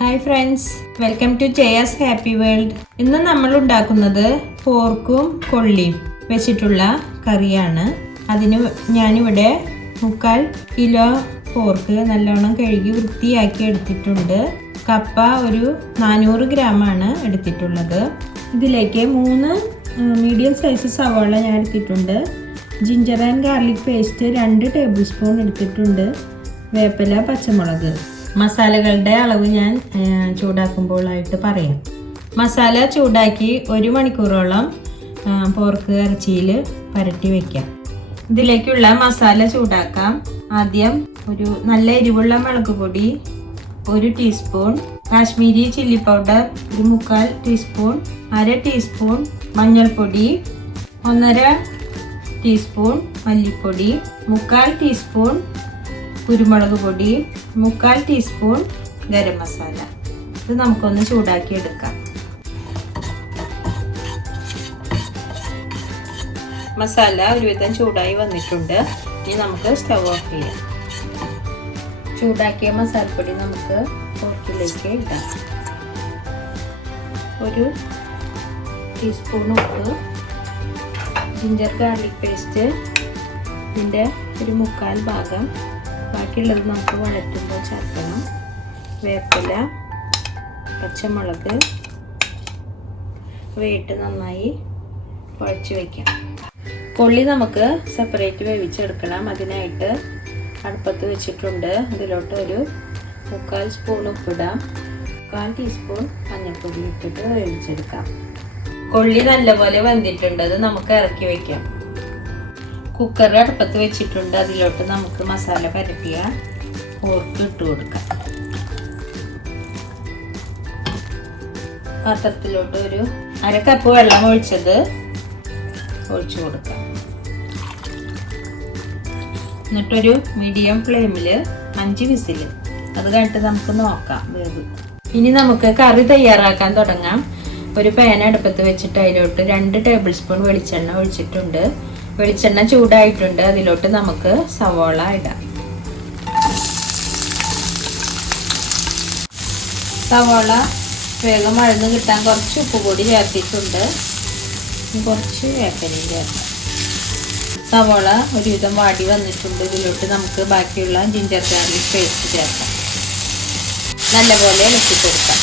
Hi friends, welcome to Jaya's happy world. ഇന്ന് നമ്മൾ ഉണ്ടാക്കുന്നത് പോർക്കും കൊള്ളിയും വെച്ചിട്ടുള്ള കറിയാണ്. അതിന് ഞാനിവിടെ 3/4 കിലോ പോർക്ക് നല്ലോണം കഴുകി വൃത്തിയാക്കി എടുത്തിട്ടുണ്ട്. കപ്പ ഒരു 400 ഗ്രാമാണ് എടുത്തിട്ടുള്ളത്. ഇതിലേക്ക് 3 മീഡിയം സൈസ് സവാള ഞാൻ എടുത്തിട്ടുണ്ട്. Ginger and garlic paste 2 table spoon എടുത്തിട്ടുണ്ട്. വേപ്പില, പച്ചമുളക്. മസാലകളുടെ അളവ് ഞാൻ ചൂടാക്കുമ്പോഴായിട്ട് പറയാം. മസാല ചൂടാക്കി 1 മണിക്കൂറോളം പോർക്ക് ഇറച്ചിയിൽ പരട്ടി വയ്ക്കാം. ഇതിലേക്കുള്ള മസാല ചൂടാക്കാം. ആദ്യം ഒരു നല്ല എരിവുള്ള മുളക് പൊടി 1 teaspoon, Kashmiri chilli powder 1/4 teaspoon, 1/2 teaspoon മഞ്ഞൾപ്പൊടി, 1/2 ടീസ്പൂൺ മല്ലിപ്പൊടി, 1/4 ടീസ്പൂൺ കുരുമുളക് പൊടി, 1/4 ടീസ്പൂൺ ഗരം മസാല. ഇത് നമുക്കൊന്ന് ചൂടാക്കി എടുക്കാം. മസാല ഒരുവിധം ചൂടായി വന്നിട്ടുണ്ട്. ഇനി നമുക്ക് സ്റ്റവ് ഓഫ് ചെയ്യാം. ചൂടാക്കിയ മസാലപ്പൊടി നമുക്ക് പോർക്കിലേക്ക് ഇടാം. 1 ടീസ്പൂൺ ഉപ്പ്, ജിഞ്ചർ ഗാർലിക് പേസ്റ്റ് ഇതിൻ്റെ ഒരു 1/4 ഭാഗം, ബാക്കിയുള്ളത് നമുക്ക് വഴറ്റുമ്പോൾ ചേർക്കണം. വേപ്പില, പച്ചമുളക് ഇവയിട്ട് നന്നായി കുഴച്ച് വയ്ക്കാം. കൊള്ളി നമുക്ക് സെപ്പറേറ്റ് വേവിച്ചെടുക്കണം. അതിനായിട്ട് അടുപ്പത്ത് വെച്ചിട്ടുണ്ട്. അതിലോട്ട് ഒരു 1/4 സ്പൂൺ ഉപ്പിടാം. 1/4 ടീസ്പൂൺ മഞ്ഞൾപ്പൊടി ഇട്ടിട്ട് വേവിച്ചെടുക്കാം. കൊള്ളി നല്ലപോലെ വെന്തിട്ടുണ്ട്. അത് നമുക്ക് ഇറക്കി വയ്ക്കാം. കുക്കർ അടുപ്പത്ത് വെച്ചിട്ടുണ്ട്. അതിലോട്ട് നമുക്ക് മസാല പരട്ടിയ പോർക്ക് ഇട്ട് കൊടുക്കാം. പാത്രത്തിലോട്ട് ഒരു 1/2 കപ്പ് വെള്ളം ഒഴിച്ചത് ഒഴിച്ചു കൊടുക്കാം. എന്നിട്ടൊരു മീഡിയം ഫ്ലെയിമിൽ 5 വിസിൽ. അത് കഴിഞ്ഞിട്ട് നമുക്ക് നോക്കാം വേവ്. ഇനി നമുക്ക് കറി തയ്യാറാക്കാൻ തുടങ്ങാം. ഒരു പാൻ അടുപ്പത്ത് വെച്ചിട്ട് അതിലോട്ട് 2 ടേബിൾ സ്പൂൺ വെളിച്ചെണ്ണ ഒഴിച്ചിട്ടുണ്ട്. വെളിച്ചെണ്ണ ചൂടായിട്ടുണ്ട്. അതിലോട്ട് നമുക്ക് സവാള ഇടാം. സവാള വേഗം വഴന്ന് കിട്ടാൻ കുറച്ച് ഉപ്പ് കൂടി ചേർത്തിട്ടുണ്ട്. കുറച്ച് വേപ്പിലയും ചേർക്കാം. സവാള ഒരുവിധം വാടി വന്നിട്ടുണ്ട്. ഇതിലോട്ട് നമുക്ക് ബാക്കിയുള്ള ജിഞ്ചർ ഗാർലിക് പേസ്റ്റ് ചേർക്കാം. നല്ലപോലെ ഇളക്കി കൊടുക്കാം.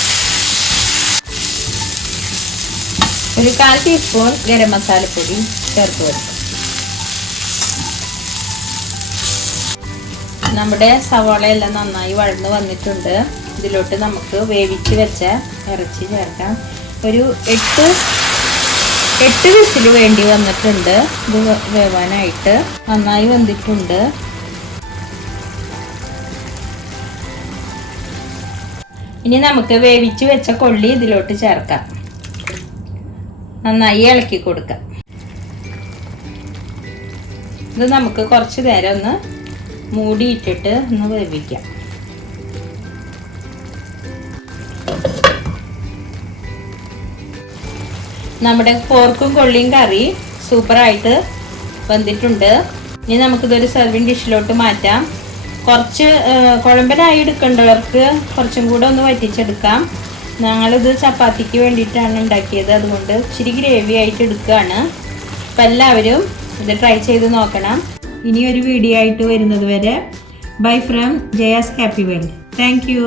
ഒരു 1/4 ടീസ്പൂൺ ഗരം മസാലപ്പൊടി ചേർത്ത് കൊടുക്കാം. നമ്മുടെ സവാളയെല്ലാം നന്നായി വഴന്ന് വന്നിട്ടുണ്ട്. ഇതിലോട്ട് നമുക്ക് വേവിച്ച് വെച്ച ഇറച്ചി ചേർക്കാം. ഒരു 8 വിസിൽ വേണ്ടി വന്നിട്ടുണ്ട്. ഇത് വേവാനായിട്ട് നന്നായി വെന്തിട്ടുണ്ട്. ഇനി നമുക്ക് വേവിച്ച് വെച്ച കൊള്ളി ഇതിലോട്ട് ചേർക്കാം. നന്നായി ഇളക്കി കൊടുക്കാം. ഇത് നമുക്ക് കുറച്ച് നേരം ഒന്ന് മൂടിയിട്ടിട്ട് ഒന്ന് വേവിക്കാം. നമ്മുടെ പോർക്കും കൊള്ളിയും കറി സൂപ്പറായിട്ട് വെന്തിട്ടുണ്ട്. ഇനി നമുക്കിതൊരു സെർവിങ് ഡിഷിലോട്ട് മാറ്റാം. കുറച്ച് കുഴമ്പനായി എടുക്കേണ്ടവർക്ക് കുറച്ചും കൂടെ ഒന്ന് വറ്റിച്ചെടുക്കാം. ഞങ്ങളിത് ചപ്പാത്തിക്ക് വേണ്ടിയിട്ടാണ് ഉണ്ടാക്കിയത്. അതുകൊണ്ട് ഇച്ചിരി ഗ്രേവി ആയിട്ട് എടുക്കുകയാണ്. അപ്പം എല്ലാവരും ഇത് ട്രൈ ചെയ്ത് നോക്കണം. ഇനി ഒരു വീഡിയോ ആയിട്ട് വരുന്നത് വരെ bye from Jaya's happy world. Thank you.